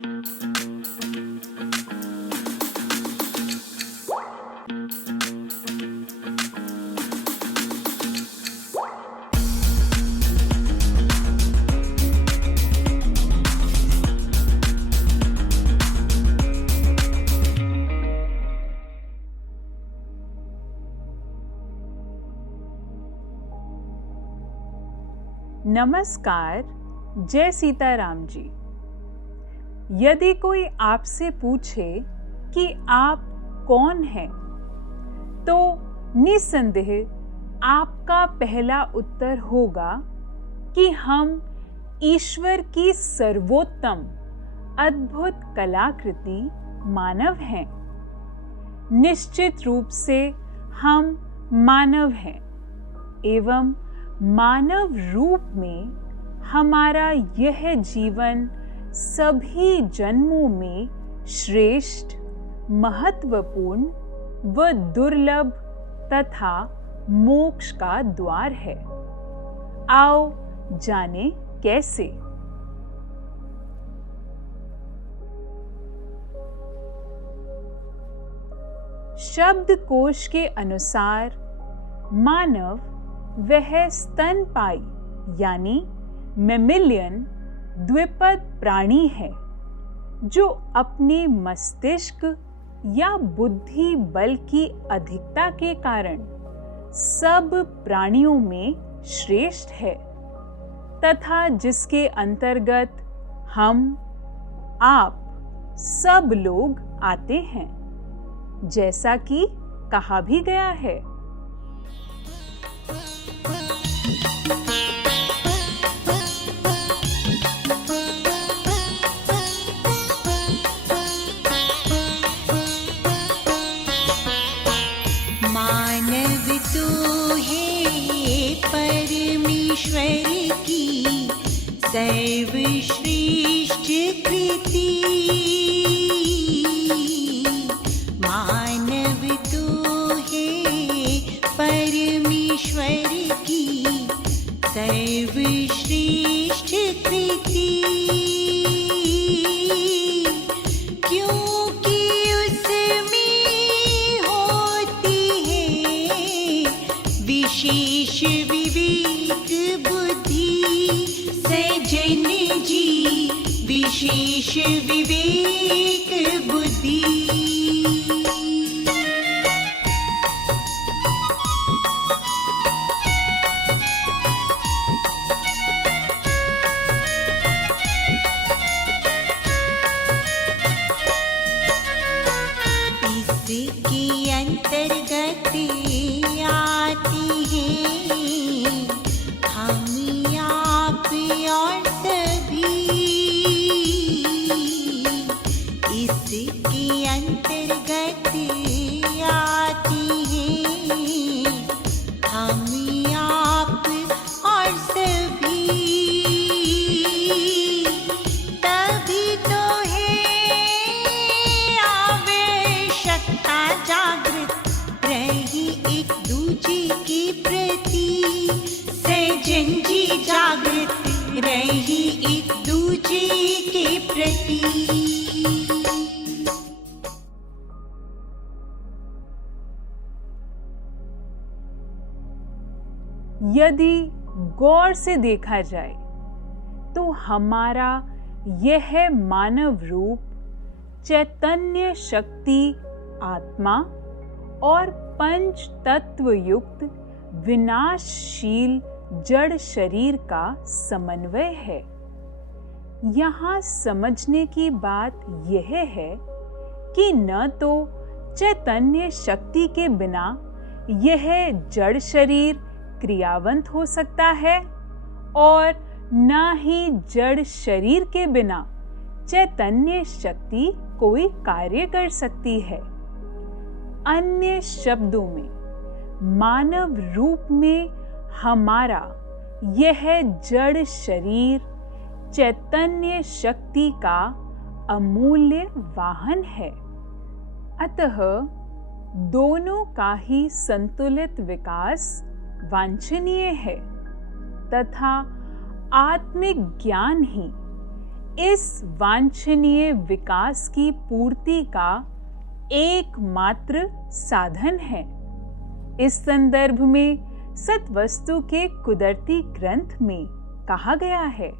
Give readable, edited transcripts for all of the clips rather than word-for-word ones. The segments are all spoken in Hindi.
नमस्कार, जय सीताराम जी। यदि कोई आपसे पूछे कि आप कौन हैं, तो निस्संदेह आपका पहला उत्तर होगा कि हम ईश्वर की सर्वोत्तम अद्भुत कलाकृति मानव हैं। निश्चित रूप से हम मानव हैं एवं मानव रूप में हमारा यह जीवन सभी जन्मों में श्रेष्ठ, महत्वपूर्ण व दुर्लभ तथा मोक्ष का द्वार है। आओ जाने कैसे। शब्दकोश के अनुसार मानव वह स्तनपायी यानी मैमेलियन द्विपद प्राणी है जो अपने मस्तिष्क या बुद्धि बल की अधिकता के कारण सब प्राणियों में श्रेष्ठ है तथा जिसके अंतर्गत हम आप सब लोग आते हैं, जैसा कि कहा भी गया है। परमेश्वर की सर्वश्रेष्ठ कृति, मानव तो है परमेश्वर की सर्वश्रेष्ठ कृति, क्योंकि उसमें होती है विशेष विवेक बुद्धि। सज्जन जी, विशेष विवेक बुद्धि। इसके अंतर्गत आती है हम आप और सभी। इसके अंतर्गत आती है हम आप और सभी। तभी तो है आवश्यकता जागृत रही एक दूजे के प्रति। सज्जन जी, जागृत रही एक दूजे के प्रति। यदि गौर से देखा जाए तो हमारा यह मानव रूप चैतन्य शक्ति, आत्मा और पंच तत्व युक्त विनाशशील जड़ शरीर का समन्वय है। यहाँ समझने की बात यह है कि न तो चैतन्य शक्ति के बिना यह जड़ शरीर क्रियावंत हो सकता है और न ही जड़ शरीर के बिना चैतन्य शक्ति कोई कार्य कर सकती है। अन्य शब्दों में, मानव रूप में हमारा यह जड़ शरीर चैतन्य शक्ति का अमूल्य वाहन है। अतः दोनों का ही संतुलित विकास वांछनीय है तथा आत्मिक ज्ञान ही इस वांछनीय विकास की पूर्ति का एकमात्र साधन है। इस संदर्भ में सत्वस्तु के कुदरती ग्रंथ में कहा गया है,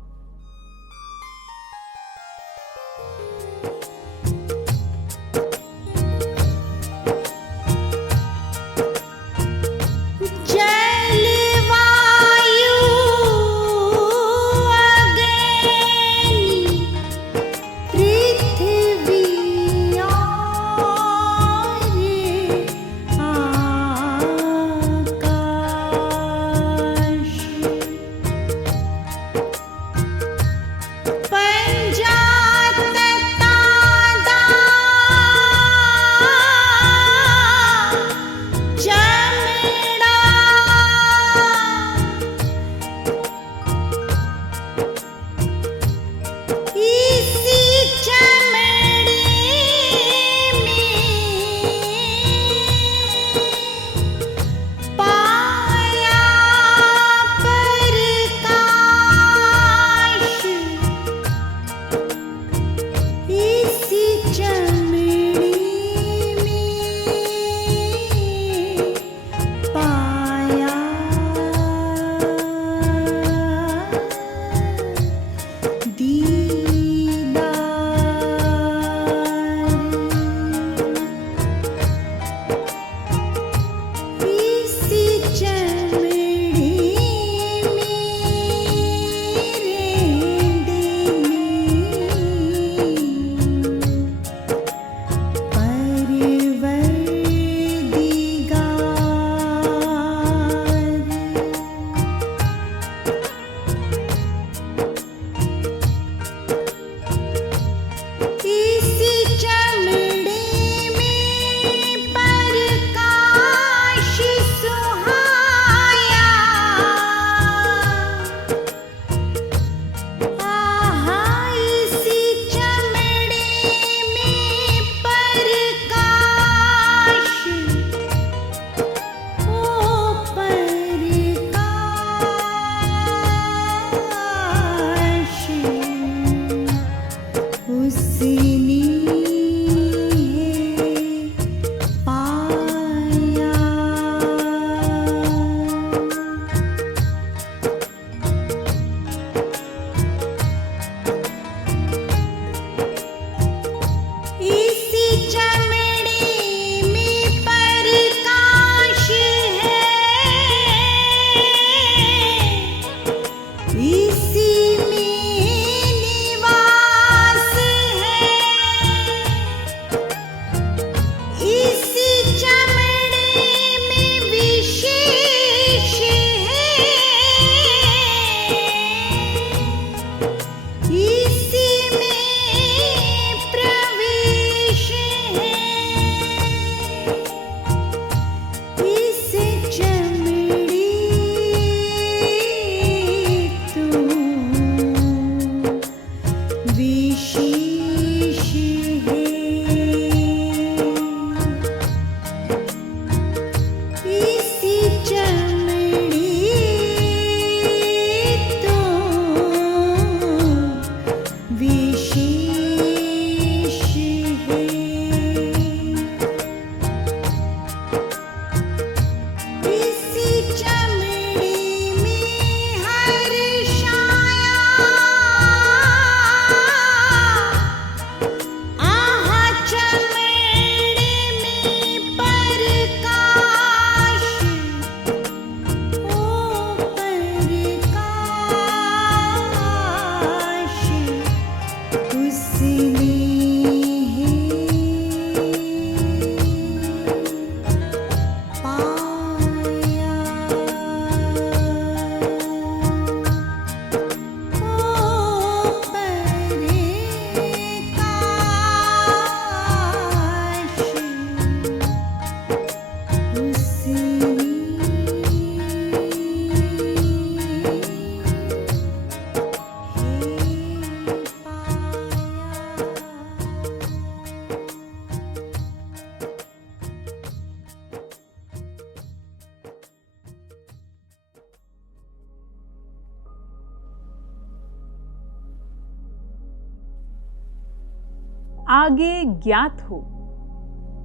आगे ज्ञात हो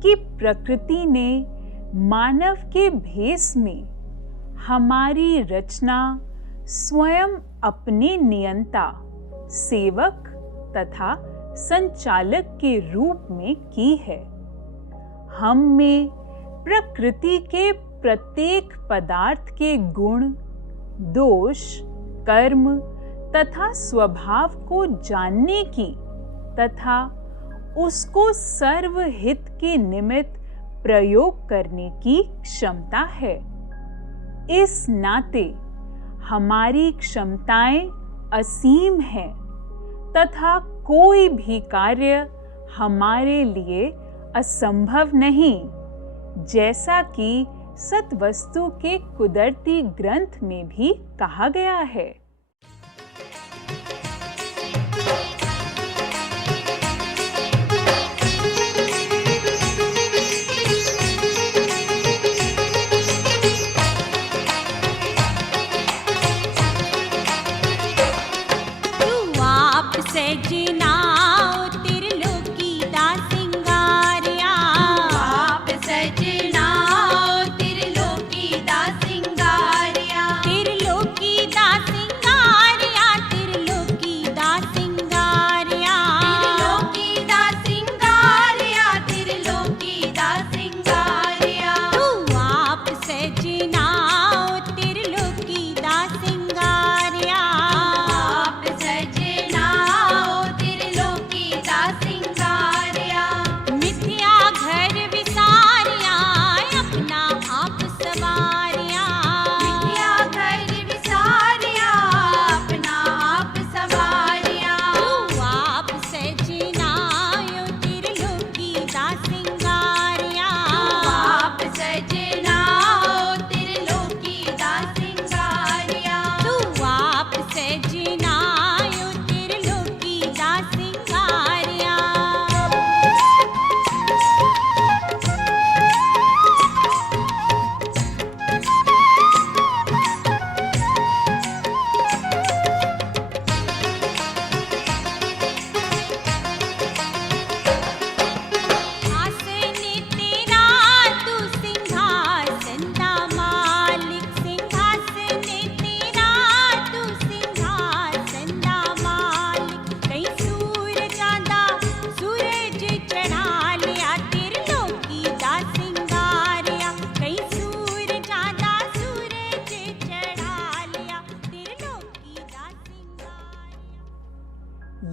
कि प्रकृति ने मानव के भेष में हमारी रचना स्वयं अपने नियंता, सेवक तथा संचालक के रूप में की है। हम में प्रकृति के प्रत्येक पदार्थ के गुण, दोष, कर्म तथा स्वभाव को जानने की तथा उसको सर्वहित के निमित्त प्रयोग करने की क्षमता है। इस नाते हमारी क्षमताएं असीम हैं तथा कोई भी कार्य हमारे लिए असंभव नहीं, जैसा कि सतवस्तु के कुदरती ग्रंथ में भी कहा गया है।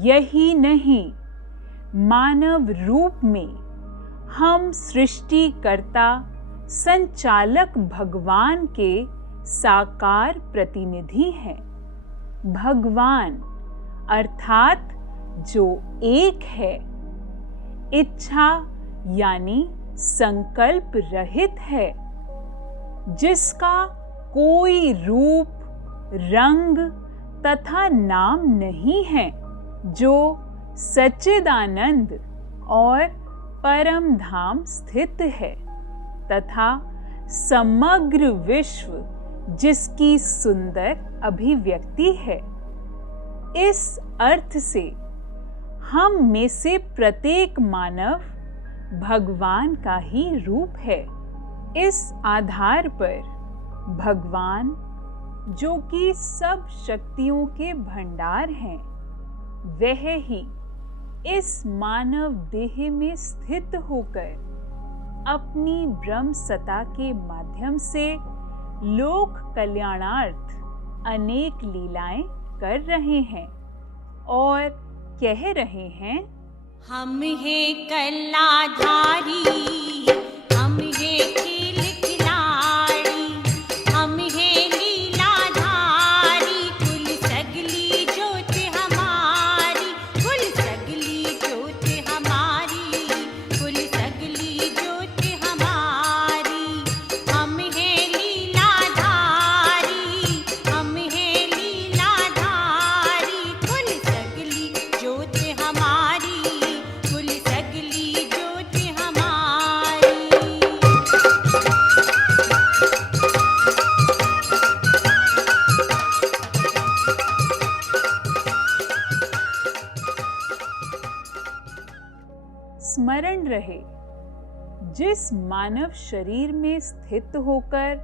यही नहीं, मानव रूप में हम सृष्टिकर्ता, संचालक भगवान के साकार प्रतिनिधि हैं। भगवान अर्थात जो एक है, इच्छा यानी संकल्प रहित है, जिसका कोई रूप, रंग तथा नाम नहीं है, जो सच्चिदानंद और परम धाम स्थित है तथा समग्र विश्व जिसकी सुंदर अभिव्यक्ति है। इस अर्थ से हम में से प्रत्येक मानव भगवान का ही रूप है। इस आधार पर भगवान, जो कि सब शक्तियों के भंडार हैं, वह ही इस मानव देह में स्थित होकर अपनी ब्रह्म सत्ता के माध्यम से लोक कल्याणार्थ अनेक लीलाएं कर रहे हैं और कह रहे हैं, हम हैं कलाधारी, हम हैं खेल खिलाड़ी, हम हैं लीलाधारी, कुल सगली जोत हमारी, कुल सगली जोत हमारी, कुल सगली जोत हमारी। हम हैं लीलाधारी, हम हैं लीलाधारी, कुल सगली जोत हमारी, कुल सगली जोत हमारी। स्मरण रहे, जिस मानव शरीर में स्थित होकर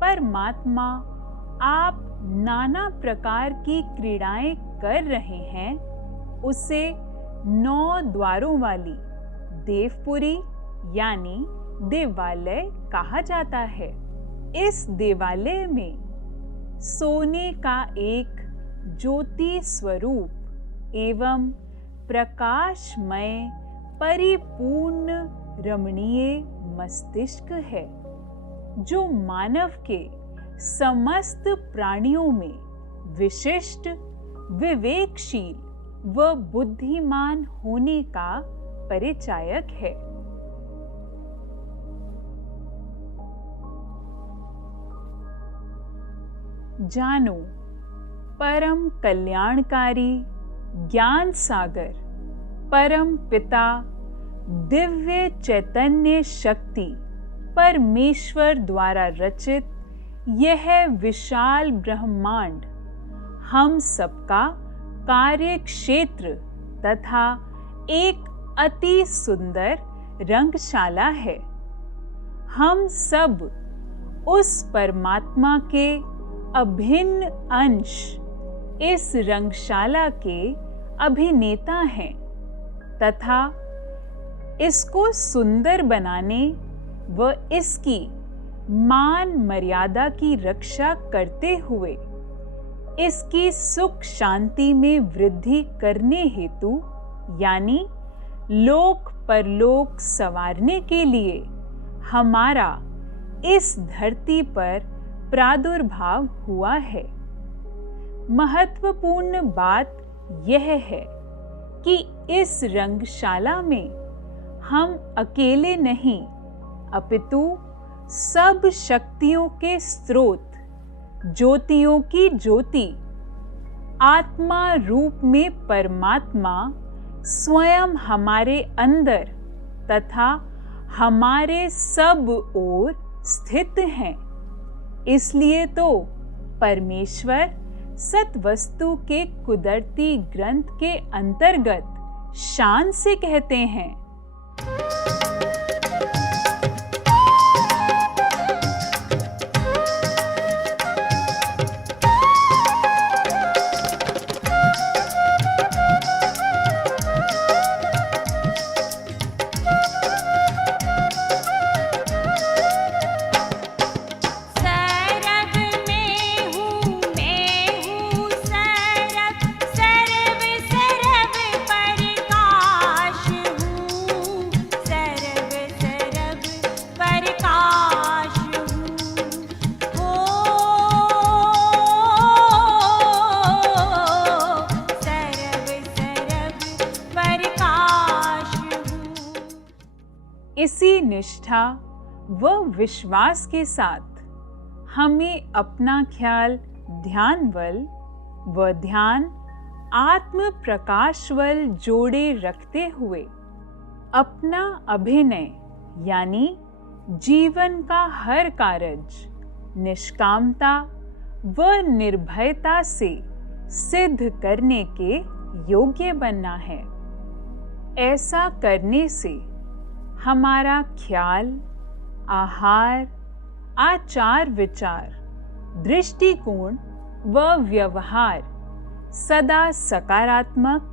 परमात्मा आप नाना प्रकार की क्रीड़ाएं कर रहे हैं, उसे 9 द्वारों वाली देवपुरी यानी देवालय कहा जाता है। इस देवालय में सोने का एक ज्योति स्वरूप एवं प्रकाशमय परिपूर्ण रमणीय मस्तिष्क है, जो मानव के समस्त प्राणियों में विशिष्ट, विवेकशील व बुद्धिमान होने का परिचायक है। जानो, परम कल्याणकारी ज्ञान सागर परम पिता दिव्य चैतन्य शक्ति परमेश्वर द्वारा रचित यह विशाल ब्रह्मांड हम सबका कार्य क्षेत्र तथा एक अति सुंदर रंगशाला है। हम सब उस परमात्मा के अभिन्न अंश इस रंगशाला के अभिनेता हैं तथा इसको सुंदर बनाने व इसकी मान मर्यादा की रक्षा करते हुए इसकी सुख शांति में वृद्धि करने हेतु यानी लोक परलोक संवारने के लिए हमारा इस धरती पर प्रादुर्भाव हुआ है। महत्वपूर्ण बात यह है कि इस रंगशाला में हम अकेले नहीं, अपितु सब शक्तियों के स्रोत, ज्योतियों की ज्योति, आत्मा रूप में परमात्मा स्वयं हमारे अंदर तथा हमारे सब ओर स्थित हैं। इसलिए तो परमेश्वर सत्वस्तु के कुदरती ग्रंथ के अंतर्गत शान से कहते हैं, इसी निष्ठा व विश्वास के साथ हमें अपना ख्याल ध्यानवल व ध्यान आत्म प्रकाशवल जोड़े रखते हुए अपना अभिनय यानी जीवन का हर कार्य निष्कामता व निर्भयता से सिद्ध करने के योग्य बनना है। ऐसा करने से हमारा ख्याल, आहार, आचार विचार, दृष्टिकोण व व्यवहार सदा सकारात्मक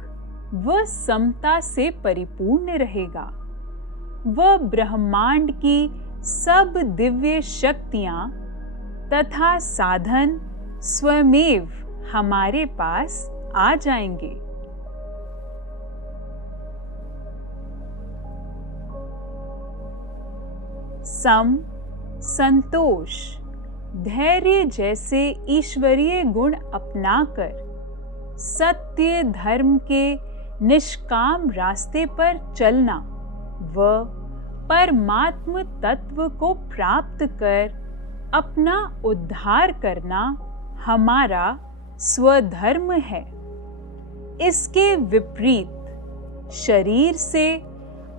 व समता से परिपूर्ण रहेगा। वह ब्रह्मांड की सब दिव्य शक्तियां तथा साधन स्वयमेव हमारे पास आ जाएंगे। सम, संतोष, धैर्य जैसे ईश्वरीय गुण अपनाकर सत्य धर्म के निष्काम रास्ते पर चलना व परमात्म तत्व को प्राप्त कर अपना उद्धार करना हमारा स्वधर्म है। इसके विपरीत शरीर से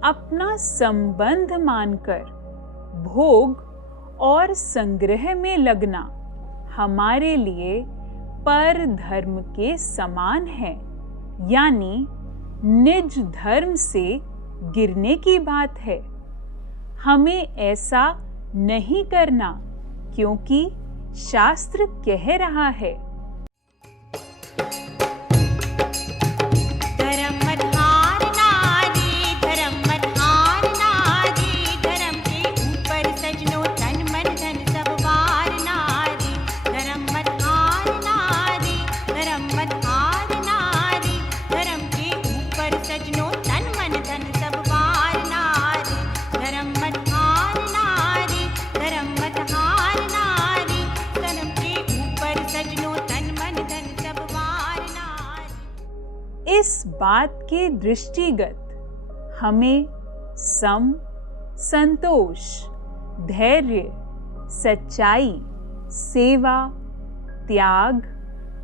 अपना संबंध मानकर भोग और संग्रह में लगना हमारे लिए पर धर्म के समान है, यानी निज धर्म से गिरने की बात है। हमें ऐसा नहीं करना, क्योंकि शास्त्र कह रहा है, धर्म मत हारना रे, धर्म मत हारना रे, धर्म के ऊपर सजनो तन मन धन सब वारना रे, धर्म मत हारना रे, धर्म मत हारना रे, धर्म के ऊपर सजनो तन मन धन सब वारना रे, धर्म मत हारना रे, धर्म मत हारना रे, धर्म के ऊपर सजनो तन मन धन सब वारना रे। इस बात के दृष्टिगत हमें सम, संतोष, धैर्य, सच्चाई, सेवा, त्याग,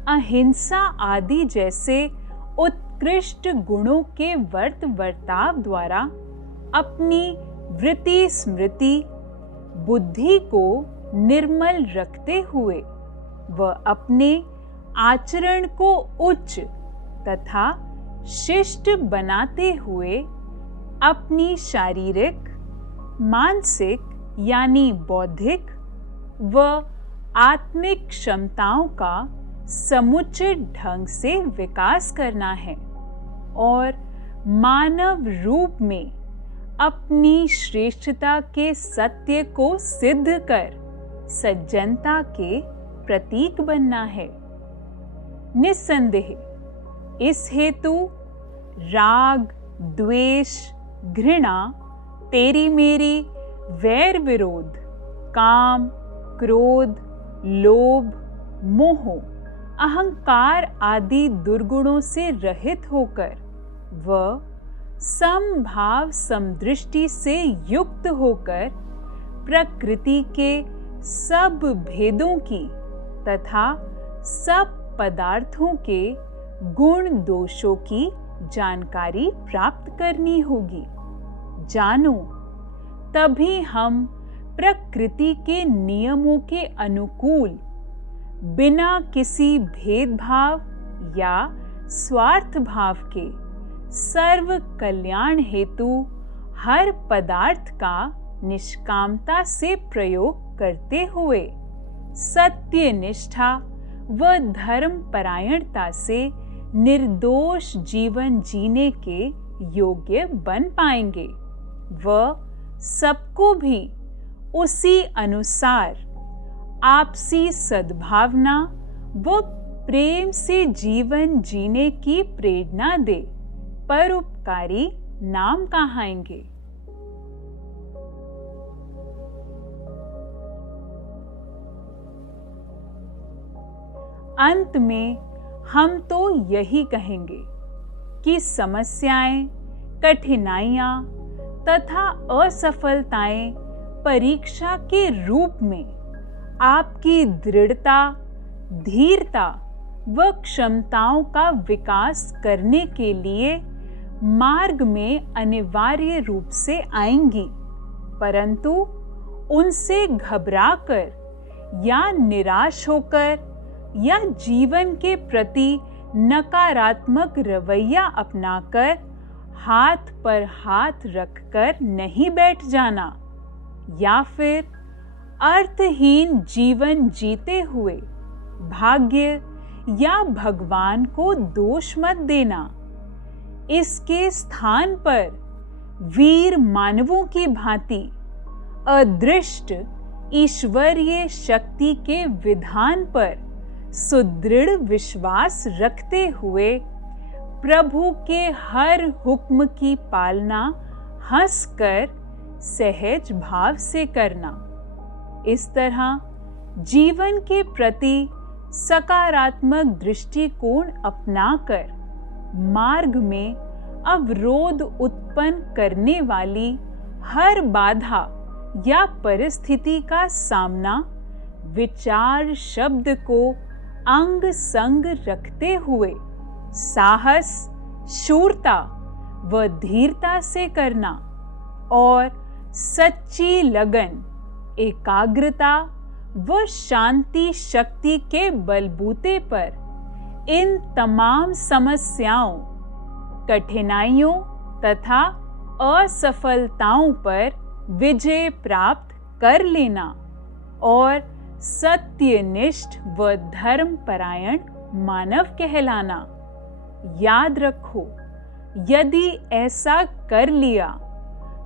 अहिंसा आदि जैसे उत्कृष्ट गुणों के वर्ताव द्वारा अपनी वृत्ति स्मृति बुद्धि को निर्मल रखते हुए व अपने आचरण को उच्च तथा शिष्ट बनाते हुए अपनी शारीरिक, मानसिक यानी बौद्धिक व आत्मिक क्षमताओं का समुचित ढंग से विकास करना है और मानव रूप में अपनी श्रेष्ठता के सत्य को सिद्ध कर सज्जनता के प्रतीक बनना है। निस्संदेह इस हेतु राग, द्वेष, घृणा, तेरी मेरी, वैर विरोध, काम, क्रोध, लोभ, मोह, अहंकार आदि दुर्गुणों से रहित होकर व समभाव समदृष्टि से युक्त होकर प्रकृति के सब भेदों की तथा सब पदार्थों के गुण दोषों की जानकारी प्राप्त करनी होगी। जानो, तभी हम प्रकृति के नियमों के अनुकूल बिना किसी भेदभाव या स्वार्थ भाव के सर्व कल्याण हेतु हर पदार्थ का निष्कामता से प्रयोग करते हुए सत्य निष्ठा व धर्म परायणता से निर्दोष जीवन जीने के योग्य बन पाएंगे व सबको भी उसी अनुसार आपसी सद्भावना व प्रेम से जीवन जीने की प्रेरणा दे परोपकारी नाम कहाएंगे। अंत में हम तो यही कहेंगे कि समस्याएं, कठिनाइयां तथा असफलताएं परीक्षा के रूप में आपकी दृढ़ता, धीरता व क्षमताओं का विकास करने के लिए मार्ग में अनिवार्य रूप से आएंगी, परंतु उनसे घबराकर या निराश होकर या जीवन के प्रति नकारात्मक रवैया अपनाकर हाथ पर हाथ रखकर नहीं बैठ जाना या फिर अर्थहीन जीवन जीते हुए भाग्य या भगवान को दोष मत देना। इसके स्थान पर वीर मानवों की भांति अदृष्ट ईश्वरीय शक्ति के विधान पर सुदृढ़ विश्वास रखते हुए प्रभु के हर हुक्म की पालना हंसकर सहज भाव से करना। इस तरह जीवन के प्रति सकारात्मक दृष्टिकोण अपनाकर मार्ग में अवरोध उत्पन्न करने वाली हर बाधा या परिस्थिति का सामना विचार शब्द को अंग संग रखते हुए साहस, शूरता व धीरता से करना और सच्ची लगन, एकाग्रता व शांति शक्ति के बलबूते पर इन तमाम समस्याओं, कठिनाइयों तथा असफलताओं पर विजय प्राप्त कर लेना और सत्यनिष्ठ व धर्मपरायण मानव कहलाना। याद रखो, यदि ऐसा कर लिया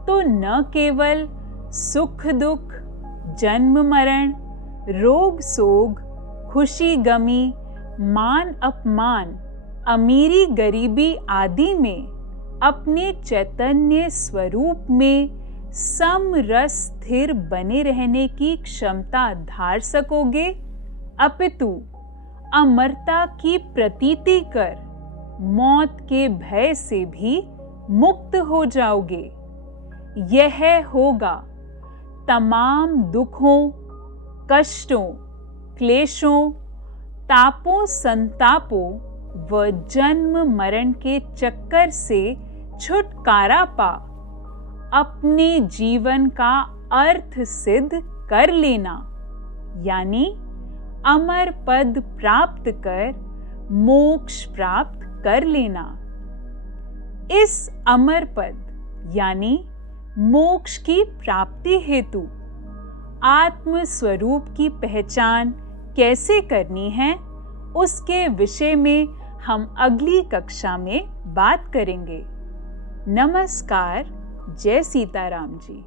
तो न केवल सुख दुख, जन्म मरण, रोग सोग, खुशी गमी, मान अपमान, अमीरी गरीबी आदि में अपने चैतन्य स्वरूप में समरस स्थिर बने रहने की क्षमता धार सकोगे, अपितु अमरता की प्रतीति कर मौत के भय से भी मुक्त हो जाओगे। यह होगा तमाम दुखों, कष्टों, क्लेशों, तापों संतापों व जन्म मरण के चक्कर से छुटकारा पा अपने जीवन का अर्थ सिद्ध कर लेना, यानी अमर पद प्राप्त कर मोक्ष प्राप्त कर लेना। इस अमर पद यानी मोक्ष की प्राप्ति हेतु आत्म स्वरूप की पहचान कैसे करनी है, उसके विषय में हम अगली कक्षा में बात करेंगे। नमस्कार। जय सीताराम जी।